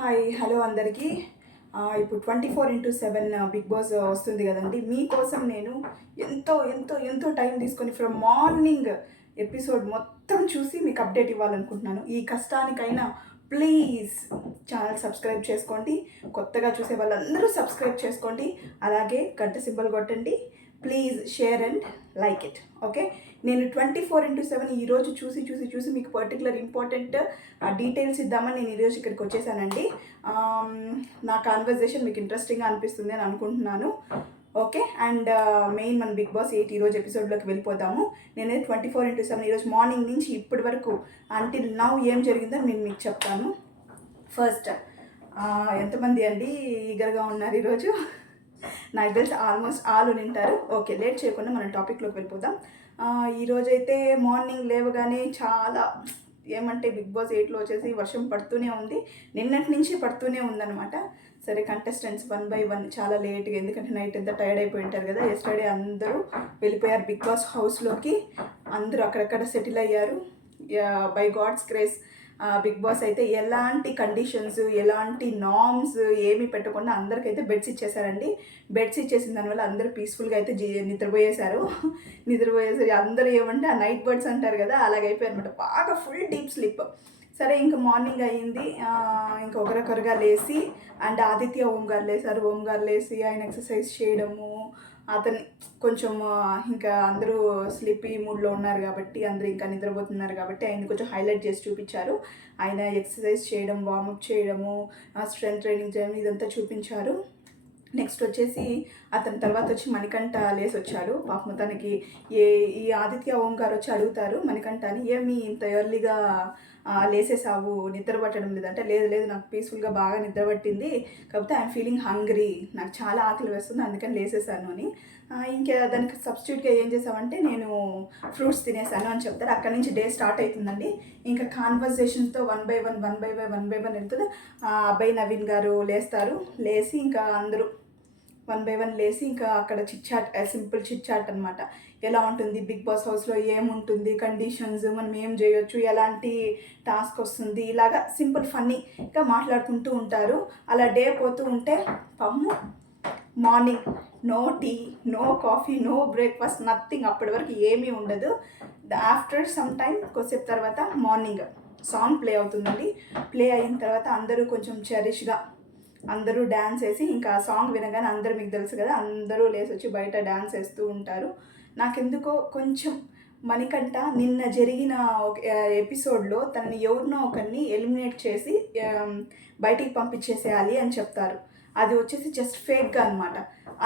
Hi hello అందరికీ. ఇప్పుడు 24/7 big boss వస్తుంది కదండి. మీకోసం నేను ఎంతో ఎంతో ఎంతో టైం తీసుకొని ఫ్రమ్ మార్నింగ్ ఎపిసోడ్ మొత్తం చూసి మీకు అప్డేట్ ఇవ్వాలనుకుంటున్నాను. ఈ కష్టానికైనా ప్లీజ్ ఛానల్ సబ్స్క్రైబ్ చేసుకోండి. కొత్తగా చూసే వాళ్ళందరూ సబ్స్క్రైబ్ చేసుకోండి. అలాగే గంట సింబల్ కొట్టండి. Please share and like it. Okay, నేను 24/7 ఈరోజు చూసి చూసి చూసి మీకు పర్టికులర్ ఇంపార్టెంట్ డీటెయిల్స్ ఇద్దామని నేను ఈరోజు ఇక్కడికి వచ్చేసానండి. నా కాన్వర్జేషన్ మీకు ఇంట్రెస్టింగ్గా అనిపిస్తుంది అని అనుకుంటున్నాను. ఓకే, అండ్ మెయిన్ మన బిగ్ బాస్ 8 ఈరోజు ఎపిసోడ్లోకి వెళ్ళిపోదాము. నేనైతే 24/7 ఈరోజు మార్నింగ్ నుంచి ఇప్పటి వరకు అంటిల్ నౌ ఏం జరిగిందో నేను మీకు చెప్తాను. ఫస్ట్, ఎంతమంది అండి ఈగర్గా ఉన్నారు ఈరోజు? నాకు తెలిసి ఆల్మోస్ట్ ఆల్ వింటారు. ఓకే, లేట్ చేయకుండా మనం టాపిక్లోకి వెళ్ళిపోదాం. ఈరోజైతే మార్నింగ్ లేవగానే చాలా ఏమంటే బిగ్ బాస్ 8లో వచ్చేసి వర్షం పడుతూనే ఉంది. నిన్నటి నుంచి పడుతూనే ఉందన్నమాట. సరే, కంటెస్టెంట్స్ 1 by 1 చాలా లేట్గా, ఎందుకంటే నైట్ అంతా టైర్డ్ అయిపోయి ఉంటారు కదా. ఎస్టర్డే అందరూ వెళ్ళిపోయారు బిగ్ బాస్ హౌస్లోకి. అందరూ అక్కడక్కడ సెటిల్ అయ్యారు. By God's grace Big Boss అయితే ఎలాంటి కండిషన్స్, ఎలాంటి నార్మ్స్ ఏమీ పెట్టకుండా అందరికైతే బెడ్స్ ఇచ్చేసారండి. బెడ్స్ ఇచ్చేసిన దానివల్ల అందరూ పీస్ఫుల్గా అయితే నిద్రపోయేశారు. అందరూ ఏమంటే ఆ నైట్ బర్డ్స్ అంటారు కదా, అలాగైపోయారు అనమాట. బాగా ఫుల్ డీప్ స్లీప్. సరే, ఇంకా మార్నింగ్ అయ్యింది. ఇంకా ఒకరొకరుగా లేచి, అండ్ ఆదిత్య ఓం గారు లేసారు. ఓం గారు లేచి ఆయన ఎక్సర్సైజ్ చేయడము, అతన్ని కొంచెం ఇంకా అందరూ స్లీపీ మూడ్లో ఉన్నారు కాబట్టి, అందరూ ఇంకా నిద్రపోతున్నారు కాబట్టి ఆయన కొంచెం హైలైట్ చేసి చూపించారు. ఆయన ఎక్సర్సైజ్ చేయడం, వార్మప్ చేయడము, స్ట్రెంత్ ట్రైనింగ్ చేయడం, ఇదంతా చూపించారు. నెక్స్ట్ వచ్చేసి అతని తర్వాత వచ్చి మణికంఠ లేసి వచ్చాడు. పాపం తనకి ఈ ఆదిత్య ఓం గారు వచ్చి అడుగుతారు మణికంఠని, ఏమి ఇంత ఎర్లీగా లేసేసావు, నిద్ర పట్టడం లేదంటే, లేదు లేదు నాకు పీస్ఫుల్గా బాగా నిద్ర పట్టింది, కాకపోతే ఐఎమ్ ఫీలింగ్ హంగ్రీ, నాకు చాలా ఆకలి వేస్తుంది, అందుకని లేసేసాను అని. ఇంకా దానికి సబ్స్టిట్యూట్గా ఏం చేసామంటే నేను ఫ్రూట్స్ తినేసాను అని చెప్తారు. అక్కడి నుంచి డే స్టార్ట్ అవుతుందండి. ఇంకా కాన్వర్జేషన్తో 1 by 1 వెళ్తుంది. అబ్బాయి నవీన్ గారు లేస్తారు. లేచి ఇంకా అందరూ 1 by 1 లేచి ఇంకా అక్కడ chit chat, simple chit chat అనమాట. ఎలా ఉంటుంది బిగ్ బాస్ హౌస్లో, ఏముంటుంది, కండిషన్స్, మనం ఏం చేయొచ్చు, ఎలాంటి టాస్క్ వస్తుంది, ఇలాగా సింపుల్ ఫన్నీగా మాట్లాడుకుంటూ ఉంటారు. అలా డే పోతూ ఉంటే పాపము morning no tea, no coffee, no breakfast, nothing. అప్పటి వరకు ఏమీ ఉండదు. ఆఫ్టర్ సమ్ టైమ్ కొద్దిసేపు తర్వాత మార్నింగ్ సాంగ్ ప్లే అవుతుందండి. ప్లే అయిన తర్వాత అందరూ కొంచెం చెరిష్గా అందరూ డ్యాన్స్ వేసి, ఇంకా ఆ సాంగ్ వినగానే అందరూ, మీకు తెలుసు కదా, అందరూ లేసి వచ్చి బయట డ్యాన్స్ వేస్తూ ఉంటారు. నాకెందుకో కొంచెం మణికంఠ నిన్న జరిగిన ఒక ఎపిసోడ్లో తనని ఎవరినో ఒకరిని ఎలిమినేట్ చేసి బయటికి పంపించేసేయాలి అని చెప్తారు. అది వచ్చేసి జస్ట్ ఫేక్గా అనమాట.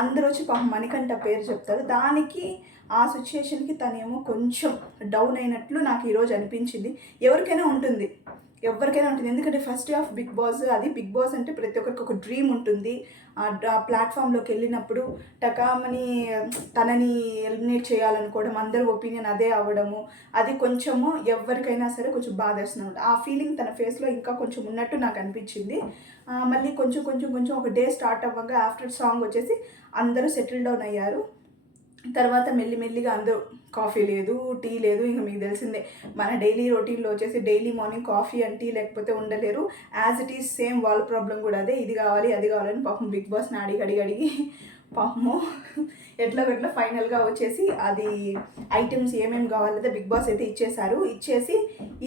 అందరూ వచ్చి పాపం మణికంఠ పేరు చెప్తారు. దానికి ఆ సిచ్యుయేషన్కి తనేమో కొంచెం డౌన్ అయినట్లు నాకు ఈరోజు అనిపించింది. ఎవరికైనా ఉంటుంది, ఎందుకంటే first day of Big Boss, అది బిగ్ బాస్ అంటే ప్రతి ఒక్కరికి ఒక డ్రీమ్ ఉంటుంది. ఆ ప్లాట్ఫామ్లోకి వెళ్ళినప్పుడు టకామని తనని ఎలిమినేట్ చేయాలనుకోవడం, అందరి ఒపీనియన్ అదే అవ్వడము, అది కొంచెము ఎవరికైనా సరే కొంచెం బాధేస్తుంది అనమాట. ఆ ఫీలింగ్ తన ఫేస్లో ఇంకా కొంచెం ఉన్నట్టు నాకు అనిపించింది. మళ్ళీ కొంచెం కొంచెం కొంచెం ఒక డే స్టార్ట్ అవ్వగా ఆఫ్టర్ సాంగ్ వచ్చేసి అందరూ సెటిల్ డౌన్ అయ్యారు. తర్వాత మెల్లిమెల్లిగా అందరూ కాఫీ లేదు, టీ లేదు. ఇంకా మీకు తెలిసిందే మన డైలీ రొటీన్లో వచ్చేసి daily morning coffee and tea లేకపోతే ఉండలేరు. యాజ్ ఇట్ ఈస్ సేమ్ వాళ్ళ ప్రాబ్లం కూడా అదే, ఇది కావాలి అది కావాలని పాపం బిగ్ బాస్ని అడిగి పాపము ఎట్లా ఫైనల్గా వచ్చేసి అది ఐటమ్స్ ఏమేమి కావాలంటే బిగ్ బాస్ అయితే ఇచ్చేసారు. ఇచ్చేసి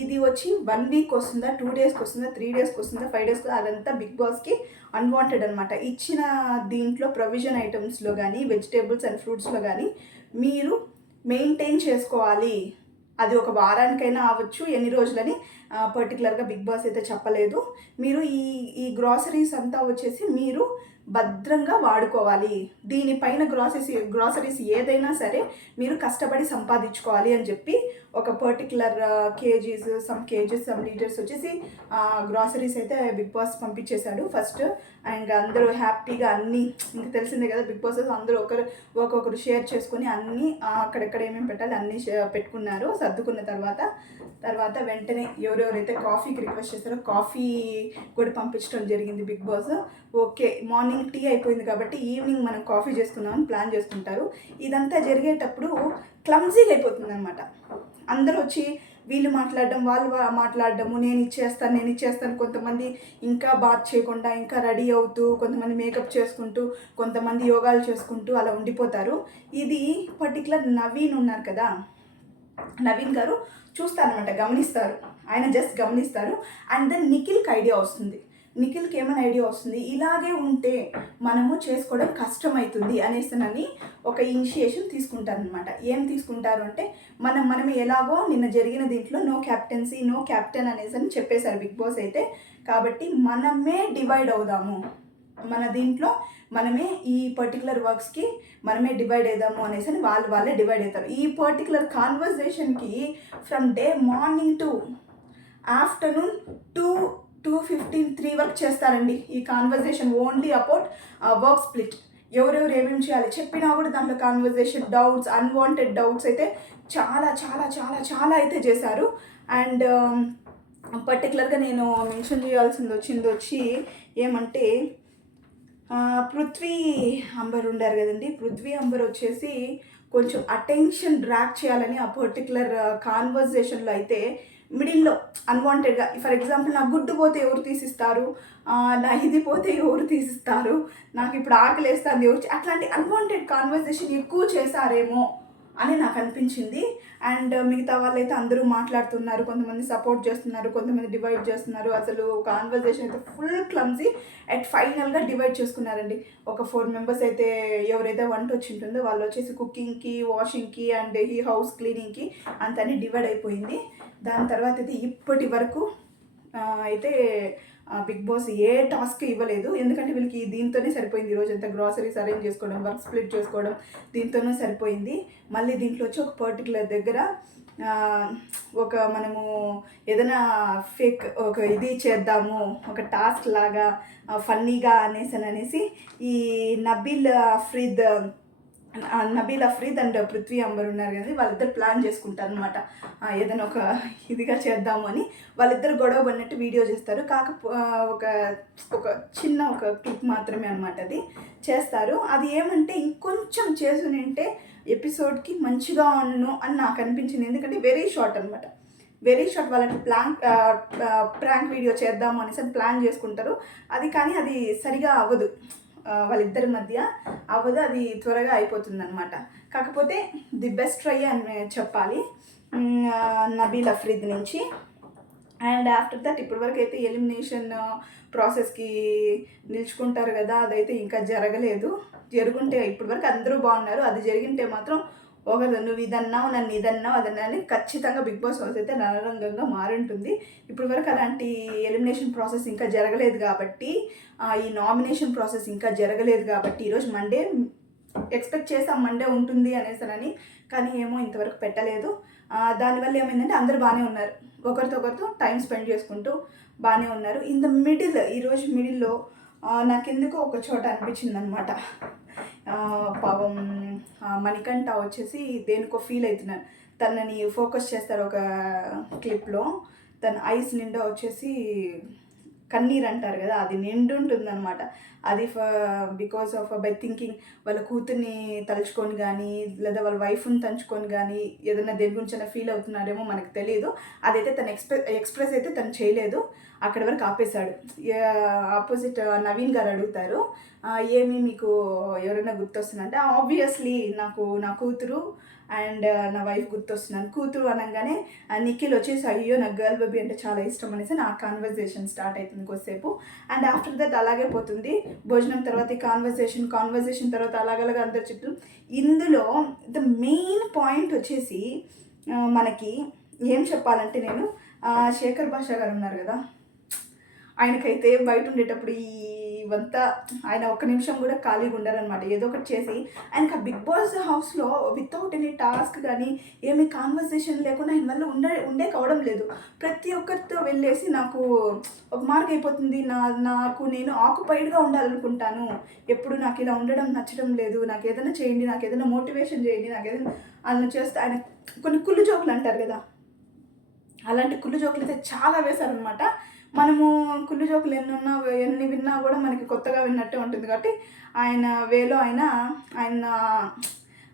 ఇది వచ్చి 1 week వస్తుందా, 2 daysకి వస్తుందా, 3 daysకి వస్తుందా, 5 daysకి, అదంతా బిగ్ బాస్కి అన్వాంటెడ్ అనమాట. ఇచ్చిన దీంట్లో ప్రొవిజన్ ఐటమ్స్లో కానీ, వెజిటేబుల్స్ అండ్ ఫ్రూట్స్లో కానీ మీరు మెయింటైన్ చేసుకోవాలి. అది ఒక వారానికైనా అవ్వచ్చు, ఎన్ని రోజులని పర్టికులర్గా బిగ్ బాస్ అయితే చెప్పలేదు. మీరు ఈ గ్రాసరీస్ అంతా వచ్చేసి మీరు భద్రంగా వాడుకోవాలి. దీనిపైన గ్రాసరీస్ ఏదైనా సరే మీరు కష్టపడి సంపాదించుకోవాలి అని చెప్పి ఒక పర్టికులర్ కేజీస్ సమ్ లీటర్స్ వచ్చేసి గ్రాసరీస్ అయితే బిగ్ బాస్ పంపించేశాడు ఫస్ట్. అండ్ అందరూ హ్యాపీగా అన్నీ, ఇంకా తెలిసిందే కదా బిగ్ బాస్ అందరూ ఒక్కొక్కరు షేర్ చేసుకొని అన్నీ అక్కడెక్కడ ఏమేమి పెట్టాలి అన్నీ పెట్టుకున్నారు. సర్దుకున్న తర్వాత వెంటనే ఎవరెవరైతే కాఫీకి రిక్వెస్ట్ చేస్తారో కాఫీ కూడా పంపించడం జరిగింది Big Boss. Okay, morning tea అయిపోయింది కాబట్టి ఈవినింగ్ మనం కాఫీ చేసుకుందామని ప్లాన్ చేసుకుంటారు. ఇదంతా జరిగేటప్పుడు క్లమ్జీగా అయిపోతుంది అనమాట. అందరూ వచ్చి వీళ్ళు మాట్లాడడం, వాళ్ళు మాట్లాడడము, నేను ఇచ్చేస్తాను. కొంతమంది ఇంకా బాత్ చేయకుండా ఇంకా రెడీ అవుతూ, కొంతమంది మేకప్ చేసుకుంటూ, కొంతమంది యోగాలు చేసుకుంటూ అలా ఉండిపోతారు. ఇది పర్టికులర్ నవీన్ ఉన్నారు కదా, నవీన్ గారు చూస్తారనమాట, గమనిస్తారు. ఆయన జస్ట్ గమనిస్తారు. అండ్ దెన్ నిఖిల్కి ఐడియా వస్తుంది. నిఖిల్కి ఏమైనా ఐడియా వస్తుంది, ఇలాగే ఉంటే మనము చేసుకోవడం కష్టమవుతుంది అనేసినని ఒక ఇనిషియేషన్ తీసుకుంటారనమాట. ఏం తీసుకుంటారు అంటే, మనం ఎలాగో నిన్న జరిగిన దీంట్లో నో క్యాప్టెన్సీ, నో క్యాప్టెన్ అనేసి అని చెప్పేశారు బిగ్ బాస్ అయితే. కాబట్టి మనమే డివైడ్ అవుదాము, మన దీంట్లో మనమే ఈ పర్టికులర్ వర్క్స్కి మనమే డివైడ్ అవుదాము అనేసి అని వాళ్ళే డివైడ్ అవుతారు. ఈ పర్టికులర్ కాన్వర్జేషన్కి from the morning to afternoon 2:15, 3 వరకు చేస్తారండి ఈ conversation. Only about work split, ఎవరెవరు ఏమేమి చేయాలి చెప్పినా కూడా దాంట్లో కాన్వర్జేషన్, డౌట్స్, అన్వాంటెడ్ డౌట్స్ అయితే చాలా చాలా చాలా చాలా అయితే చేశారు. అండ్ పర్టికులర్గా నేను మెన్షన్ చేయాల్సింది వచ్చి ఏమంటే, పృథ్వీ అంబర్ ఉండారు కదండి, పృథ్వీ అంబర్ వచ్చేసి కొంచెం అటెన్షన్ డ్రాక్ చేయాలని ఆ పర్టికులర్ కాన్వర్జేషన్లో అయితే మిడిల్లో అన్వాంటెడ్గా, ఫర్ ఎగ్జాంపుల్ నా గుడ్డు పోతే ఎవరు తీసిస్తారు, నా ఇది పోతే ఎవరు తీసిస్తారు, నాకు ఇప్పుడు ఆకలేస్తుంది ఎవరు, అట్లాంటి అన్వాంటెడ్ కాన్వర్జేషన్ ఎక్కువ చేశారేమో అని నాకు అనిపించింది. అండ్ మిగతా వాళ్ళైతే అందరూ మాట్లాడుతున్నారు, కొంతమంది సపోర్ట్ చేస్తున్నారు, కొంతమంది డివైడ్ చేస్తున్నారు. అసలు కాన్వర్జేషన్ అయితే ఫుల్ క్లమ్జీ. అట్ ఫైనల్గా డివైడ్ చేసుకున్నారండి. ఒక 4 మెంబర్స్ అయితే ఎవరైతే వంట వచ్చి ఉంటుందో వాళ్ళు వచ్చేసి కుకింగ్కి, వాషింగ్కి అండ్ ఈ హౌస్ క్లీనింగ్కి అంతని డివైడ్ అయిపోయింది. దాని తర్వాత అయితే ఇప్పటి వరకు అయితే బిగ్ బాస్ ఏ టాస్క్ ఇవ్వలేదు. ఎందుకంటే వీళ్ళకి దీంతోనే సరిపోయింది. ఈరోజు అంతా గ్రాసరీస్ అరేంజ్ చేసుకోవడం, వర్క్ స్ప్లిట్ చేసుకోవడం, దీంతోనే సరిపోయింది. మళ్ళీ దీంట్లో వచ్చి ఒక పర్టికులర్ దగ్గర మనము ఏదైనా ఫేక్ ఒక ఇది చేద్దాము, ఒక టాస్క్ లాగా ఫన్నీగా అనేసి ఈ నబీల్ అఫ్రీద్ అండ్ పృథ్వీ అంబర్ ఉన్నారు కదా, వాళ్ళిద్దరు ప్లాన్ చేసుకుంటారు అనమాట. ఏదైనా ఒక ఇదిగా చేద్దాము అని వాళ్ళిద్దరు గొడవ పడినట్టు వీడియో చేస్తారు. ఒక చిన్న క్లిప్ మాత్రమే అనమాట అది చేస్తారు. అది ఏమంటే ఇంకొంచెం చేసునింటే ఎపిసోడ్కి మంచిగా ఉన్ను అని నాకు అనిపించింది. ఎందుకంటే వెరీ షార్ట్ అనమాట, వెరీ షార్ట్. వాళ్ళకి ప్రాంక్ వీడియో చేద్దాము అనేసి ప్లాన్ చేసుకుంటారు. కానీ అది సరిగా అవ్వదు, వాళ్ళిద్దరి మధ్య అవ్వదు, అది త్వరగా అయిపోతుంది అనమాట. కాకపోతే ది బెస్ట్ ట్రై అని చెప్పాలి నబీల్ అఫ్రీద్ నుంచి. అండ్ ఆఫ్టర్ దట్ ఇప్పటివరకు అయితే ఎలిమినేషన్ ప్రాసెస్కి నిలుచుకుంటారు కదా, అదైతే ఇంకా జరగలేదు. జరుగుంటే ఇప్పటివరకు అందరూ బాగున్నారు. అది జరిగింటే మాత్రం ఒకరు నువ్వు ఇదన్నావు, నన్ను ఇదన్నావు, అదన్నా ఖచ్చితంగా బిగ్ బాస్ హౌస్ అయితే రణరంగంగా మారుంటుంది. ఇప్పటి వరకు అలాంటి ఎలిమినేషన్ ప్రాసెస్ ఇంకా జరగలేదు కాబట్టి, ఈ నామినేషన్ ప్రాసెస్ ఇంకా జరగలేదు కాబట్టి ఈరోజు మండే ఎక్స్పెక్ట్ చేస్తాం మండే ఉంటుంది అనేసనని, కానీ ఏమో ఇంతవరకు పెట్టలేదు. దానివల్ల ఏమైందంటే అందరూ బాగానే ఉన్నారు, ఒకరితో టైం స్పెండ్ చేసుకుంటూ బాగానే ఉన్నారు. ఇన్ ద మిడిల్, ఈరోజు మిడిల్లో నాకెందుకో ఒక చోట అనిపించింది అనమాట. పాపం మణికంఠ వచ్చేసి దేనికో ఫీల్ అవుతున్నారు. తనని ఫోకస్ చేస్తారు ఒక క్లిప్లో. తన ఐస్ నిండా వచ్చేసి కన్నీరు అంటారు కదా, అది నిండుంటుందన్నమాట. అది బికాస్ ఆఫ్ బై థింకింగ్ వాళ్ళ కూతుర్ని తలుచుకొని కానీ, లేదా వాళ్ళ వైఫ్ని తలుచుకొని కానీ ఏదైనా దేని గురించి ఫీల్ అవుతున్నారేమో మనకు తెలియదు. అదైతే తను ఎక్స్ప్రెస్ అయితే తను చేయలేదు, అక్కడి వరకు ఆపేశాడు. ఆపోజిట్ నవీన్ గారు అడుగుతారు, ఏమి మీకు ఎవరైనా గుర్తొస్తుందంటే, ఆబ్వియస్లీ నాకు నా కూతురు అండ్ నా వైఫ్ గుర్తొస్తున్నాను. కూతురు అనగానే నిఖిల్ వచ్చేసి అయ్యో నాకు గర్ల్ బేబీ అంటే చాలా ఇష్టం అనేసి నా కాన్వర్జేషన్ స్టార్ట్ అవుతుంది కొద్దిసేపు. అండ్ ఆఫ్టర్ దట్ అలాగే పోతుంది. భోజనం తర్వాత ఈ కాన్వర్జేషన్ తర్వాత అలాగలాగా అందరి చుట్టూ. ఇందులో ద మెయిన్ పాయింట్ వచ్చేసి మనకి ఏం చెప్పాలంటే, నేను శేఖర్ భాషా గారు ఉన్నారు కదా, ఆయనకైతే బయట ఉండేటప్పుడు ఇవంతా ఆయన ఒక్క నిమిషం కూడా ఖాళీగా ఉండారనమాట. ఏదో ఒకటి చేసి ఆయనకు ఆ బిగ్ బాస్ హౌస్లో వితౌట్ ఎనీ టాస్క్ కానీ ఏమీ కాన్వర్సేషన్ లేకుండా ఆయన వల్ల ఉండే కావడం లేదు. ప్రతి ఒక్కరితో వెళ్ళేసి నాకు ఒక మార్క్ అయిపోతుంది, నాకు నేను ఆక్యుపైడ్గా ఉండాలనుకుంటాను, ఎప్పుడు నాకు ఇలా ఉండడం నచ్చడం లేదు, నాకు ఏదైనా చేయండి, నాకు ఏదైనా మోటివేషన్ చేయండి, నాకు ఏదైనా అలా చేస్తే ఆయన కొన్ని కుళ్ళు జోకులు అంటారు కదా, అలాంటి కుళ్ళు జోకులు అయితే చాలా వేశారనమాట. మనము కుళ్ళు జోకులు ఎన్ని విన్నా కూడా మనకి కొత్తగా విన్నట్టే ఉంటుంది. కాబట్టి ఆయన వేలో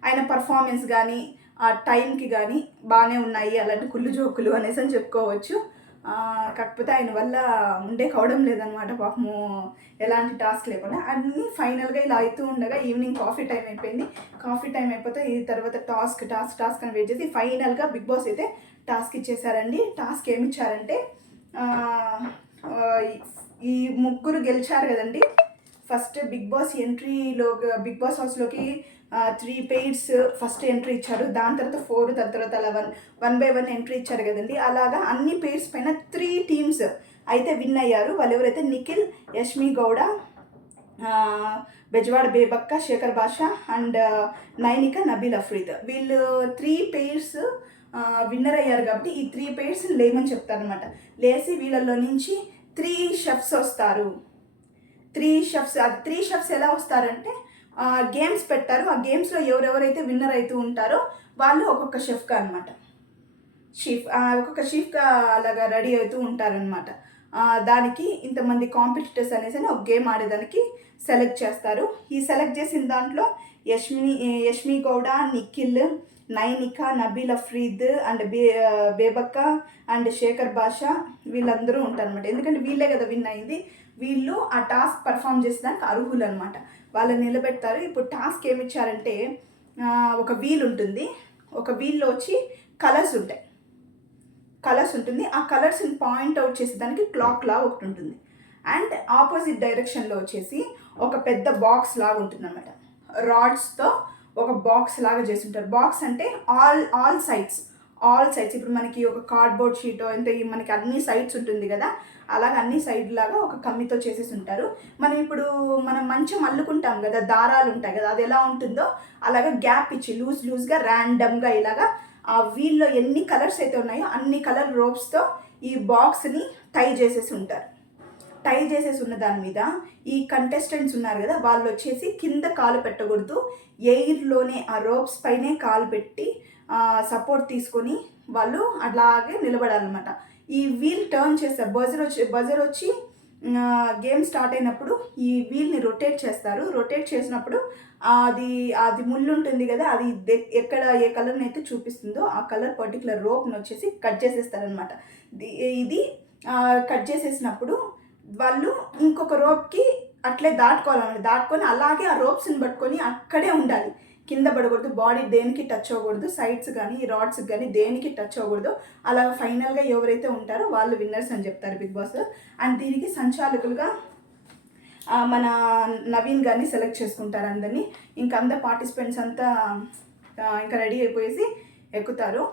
ఆయన పర్ఫార్మెన్స్ కానీ ఆ టైంకి కానీ బాగానే ఉన్నాయి అలాంటి కుళ్ళు జోకులు అనేసి అని చెప్పుకోవచ్చు. కాకపోతే ఆయన వల్ల ఉండే కావడం లేదనమాట పాపము, ఎలాంటి టాస్క్ లేకుండా అన్నీ ఫైనల్గా ఇలా అవుతూ ఉండగా ఈవినింగ్ కాఫీ టైం అయిపోయింది. కాఫీ టైం అయిపోతే ఈ తర్వాత టాస్క్ అని వెయిట్ చేసి ఫైనల్గా బిగ్ బాస్ అయితే టాస్క్ ఇచ్చేసారండి. టాస్క్ ఏమి ఇచ్చారంటే ఈ ముగ్గురు గెలిచారు కదండి. First Big Boss Big Boss హౌస్లోకి 3 పెయిర్స్ ఫస్ట్ ఎంట్రీ ఇచ్చారు. దాని తర్వాత 4, దాని తర్వాత అలా 1 by 1 ఎంట్రీ ఇచ్చారు కదండి. అలాగా అన్ని పెయిర్స్ పైన 3 టీమ్స్ అయితే విన్ అయ్యారు. వాళ్ళు ఎవరైతే నిఖిల్, యష్మి గౌడ, బెజవాడ బేబక్క, శేఖర్ బాషా అండ్ నైనిక, నబీల్ అఫ్రీద్, వీళ్ళు 3 పెయిర్స్ విన్నర్ అయ్యారు. కాబట్టి ఈ 3 పెయిర్స్ లేమని చెప్తారనమాట. లేసి వీళ్ళల్లో నుంచి 3 షెఫ్స్ వస్తారు. 3 షెఫ్స్ ఎలా వస్తారంటే గేమ్స్ పెట్టారు. ఆ గేమ్స్లో ఎవరెవరైతే విన్నర్ అవుతూ ఉంటారో వాళ్ళు ఒక్కొక్క షెఫ్గా అనమాట, ఒక్కొక్క షెఫ్గా అలాగా రెడీ అవుతూ ఉంటారనమాట. దానికి ఇంతమంది కాంపిటీటర్స్ అనేసి ఒక గేమ్ ఆడేదానికి సెలెక్ట్ చేస్తారు. ఈ సెలెక్ట్ చేసిన దాంట్లో యష్మి గౌడ, నిఖిల్, నైనిక, నబీల్ అఫ్రీద్ అండ్ బేబక్క అండ్ శేఖర్ బాషా వీళ్ళందరూ ఉంటారనమాట. ఎందుకంటే వీళ్ళే కదా విన్ అయింది. వీళ్ళు ఆ టాస్క్ పర్ఫామ్ చేసేదానికి అర్హులు అనమాట. వాళ్ళని నిలబెడతారు. ఇప్పుడు టాస్క్ ఏమి ఇచ్చారంటే ఒక వీల్ ఉంటుంది. ఒక వీల్లో వచ్చి కలర్స్ ఉంటుంది. ఆ కలర్స్ని పాయింట్ అవుట్ చేసేదానికి క్లాక్ లా ఒకటి ఉంటుంది. అండ్ ఆపోజిట్ డైరెక్షన్లో వచ్చేసి ఒక పెద్ద బాక్స్ లాగా ఉంటుంది అనమాట. రాడ్స్తో ఒక బాక్స్ లాగా చేసి ఉంటారు. బాక్స్ అంటే ఆల్ సైడ్స్ ఇప్పుడు మనకి ఒక కార్డ్బోర్డ్ షీటో ఎంత మనకి అన్ని సైడ్స్ ఉంటుంది కదా, అలాగే అన్ని సైడ్ లాగా ఒక కమ్మితో చేసేసి ఉంటారు. మనం మంచం అల్లుకుంటాం కదా, దారాలు ఉంటాయి కదా, అది ఎలా ఉంటుందో అలాగా గ్యాప్ ఇచ్చి లూజ్గా ర్యాండమ్గా ఇలాగా ఆ వీల్లో ఎన్ని కలర్స్ అయితే ఉన్నాయో అన్ని కలర్ రోప్స్తో ఈ బాక్స్ని టై చేసేసి ఉంటారు. టై చేసేసి ఉన్న దాని మీద ఈ కంటెస్టెంట్స్ ఉన్నారు కదా, వాళ్ళు వచ్చేసి కింద కాలు పెట్టకూడదు, ఎయిర్లోనే ఆ రోప్స్ పైనే కాలు పెట్టి సపోర్ట్ తీసుకొని వాళ్ళు అలాగే నిలబడాలన్నమాట. ఈ వీల్ టర్న్ చేస్తారు. బజర్ వచ్చి గేమ్ స్టార్ట్ అయినప్పుడు ఈ వీల్ని రొటేట్ చేస్తారు. రొటేట్ చేసినప్పుడు అది ముళ్ళు ఉంటుంది కదా, అది ఎక్కడ ఏ కలర్ని అయితే చూపిస్తుందో ఆ కలర్ పర్టికులర్ రోప్ని వచ్చేసి కట్ చేసేస్తారనమాట. ఇది కట్ చేసేసినప్పుడు వాళ్ళు ఇంకొక రోప్కి అట్లే దాటుకొని అలాగే ఆ రోప్స్ని పట్టుకొని అక్కడే ఉండాలి. కింద పడకూడదు, బాడీ దేనికి టచ్ అవ్వకూడదు, సైడ్స్ కానీ రాడ్స్కి కానీ దేనికి టచ్ అవ్వకూడదు. అలా ఫైనల్గా ఎవరైతే ఉంటారో వాళ్ళు విన్నర్స్ అని చెప్తారు బిగ్ బాస్. అండ్ దీనికి సంచాలకులుగా మన నవీన్ గారిని సెలెక్ట్ చేసుకుంటారు అందరినీ. ఇంకా అందరు పార్టిసిపెంట్స్ అంతా ఇంకా రెడీ అయిపోయేసి ఎక్కుతారు.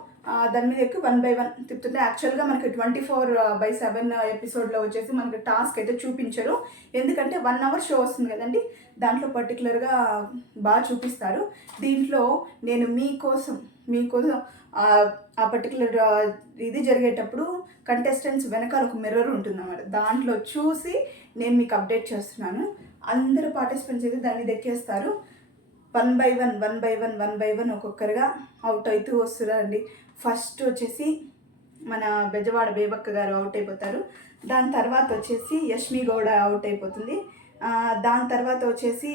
దాని మీద ఎక్కువ 1 by 1 తిప్పుతుంటే యాక్చువల్గా మనకి 24/7 ఎపిసోడ్లో వచ్చేసి మనకి టాస్క్ అయితే చూపించరు. ఎందుకంటే 1 hour షో వస్తుంది కదండి, దాంట్లో పర్టికులర్గా బాగా చూపిస్తారు. దీంట్లో నేను మీకోసం ఆ పర్టికులర్ ఇది జరిగేటప్పుడు కంటెస్టెంట్స్ వెనకాల ఒక మిర్రర్ ఉంటుందన్నమాట. దాంట్లో చూసి నేను మీకు అప్డేట్ చేస్తున్నాను. అందరు పార్టిసిపెంట్స్ అయితే దాన్ని ఎక్కేస్తారు. 1 by 1 ఒక్కొక్కరుగా అవుట్ అవుతూ వస్తున్నారండి. ఫస్ట్ వచ్చేసి మన బెజవాడ బేబక్క గారు అవుట్ అయిపోతారు. దాని తర్వాత వచ్చేసి యష్మి గౌడ అవుట్ అయిపోతుంది. దాని తర్వాత వచ్చేసి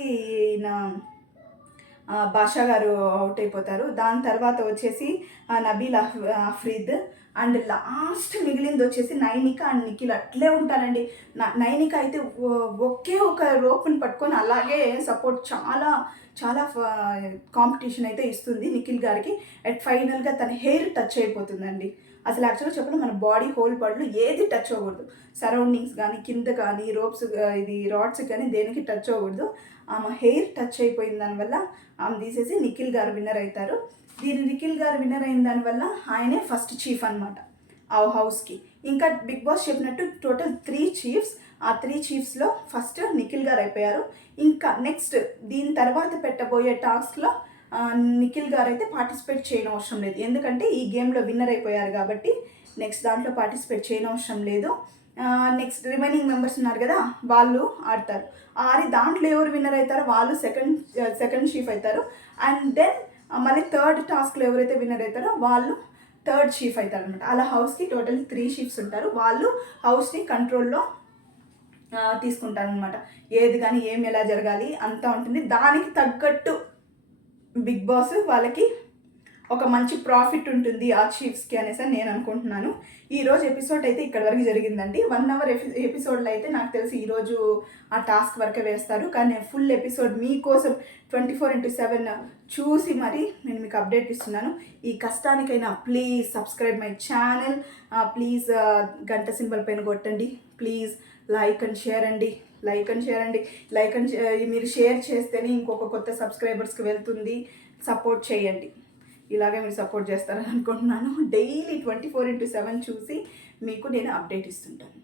ఈయన బాషా గారు అవుట్ అయిపోతారు. దాని తర్వాత వచ్చేసి నబీల్ అఫ్రీద్ అండ్ లాస్ట్ మిగిలింది వచ్చేసి నైనిక అండ్ నిఖిల్ అట్లే ఉంటారండి. నైనిక అయితే ఒకే ఒక రోప్ని పట్టుకొని అలాగే సపోర్ట్ చాలా కాంపిటీషన్ అయితే ఇస్తుంది నిఖిల్ గారికి. అట్ ఫైనల్గా తన హెయిర్ టచ్ అయిపోతుందండి. అసలు యాక్చువల్గా చెప్పడం మన బాడీ హోల్ పార్ట్లో ఏది టచ్ అవ్వకూడదు. సరౌండింగ్స్ కానీ కింద కానీ రాడ్స్ కానీ దేనికి టచ్ అవ్వకూడదు. ఆమె హెయిర్ టచ్ అయిపోయిన దానివల్ల ఆమె తీసేసి నిఖిల్ గారు విన్నర్ అవుతారు. నిఖిల్ గారు విన్నర్ అయిన దానివల్ల ఆయనే ఫస్ట్ చీఫ్ అనమాట ఆ హౌస్కి. ఇంకా బిగ్ బాస్ చెప్పినట్టు టోటల్ 3 చీఫ్స్. ఆ 3 చీఫ్స్లో ఫస్ట్ నిఖిల్ గారు అయిపోయారు. ఇంకా నెక్స్ట్ దీని తర్వాత పెట్టబోయే టాస్క్లో నిఖిల్ గారు అయితే పార్టిసిపేట్ చేయని అవసరం లేదు. ఎందుకంటే ఈ గేమ్లో విన్నర్ అయిపోయారు కాబట్టి నెక్స్ట్ దాంట్లో పార్టిసిపేట్ చేయని అవసరం లేదు. నెక్స్ట్ రిమైనింగ్ మెంబర్స్ ఉన్నారు కదా, వాళ్ళు ఆడతారు. దాంట్లో ఎవరు విన్నర్ అవుతారో వాళ్ళు సెకండ్ చీఫ్ అవుతారు. అండ్ దెన్ మళ్ళీ థర్డ్ టాస్క్లో ఎవరైతే విన్నర్ అవుతారో వాళ్ళు థర్డ్ చీఫ్ అవుతారు అనమాట. అలా హౌస్కి టోటల్ 3 చీఫ్స్ ఉంటారు. వాళ్ళు హౌస్ని కంట్రోల్లో తీసుకుంటారనమాట. ఏది కానీ ఏమి ఎలా జరగాలి అంతా ఉంటుంది. దానికి తగ్గట్టు బిగ్ బాస్ వాళ్ళకి ఒక మంచి ప్రాఫిట్ ఉంటుంది ఆ చీఫ్స్కి అనేసి నేను అనుకుంటున్నాను. ఈరోజు ఎపిసోడ్ అయితే ఇక్కడ వరకు జరిగిందండి. 1 అవర్ ఎపిసోడ్లో అయితే నాకు తెలిసి ఈరోజు ఆ టాస్క్ వరకే వేస్తారు. కానీ ఫుల్ ఎపిసోడ్ మీకోసం 24/7 చూసి మరి నేను మీకు అప్డేట్ ఇస్తున్నాను. ఈ కష్టానికైనా please subscribe my channel, please గంట సింబల్ పైన కొట్టండి, ప్లీజ్ లైక్ అండ్ షేర్ అండి. మీరు షేర్ చేస్తేనే ఇంకొక కొత్త సబ్స్క్రైబర్స్కి వెళ్తుంది. సపోర్ట్ చేయండి. ఇలాగే మీరు సపోర్ట్ చేస్తారని అనుకుంటున్నాను. డైలీ 24/7 చూసి మీకు నేను అప్డేట్ ఇస్తుంటాను.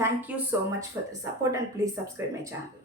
Thank you so much for the support and please subscribe my channel.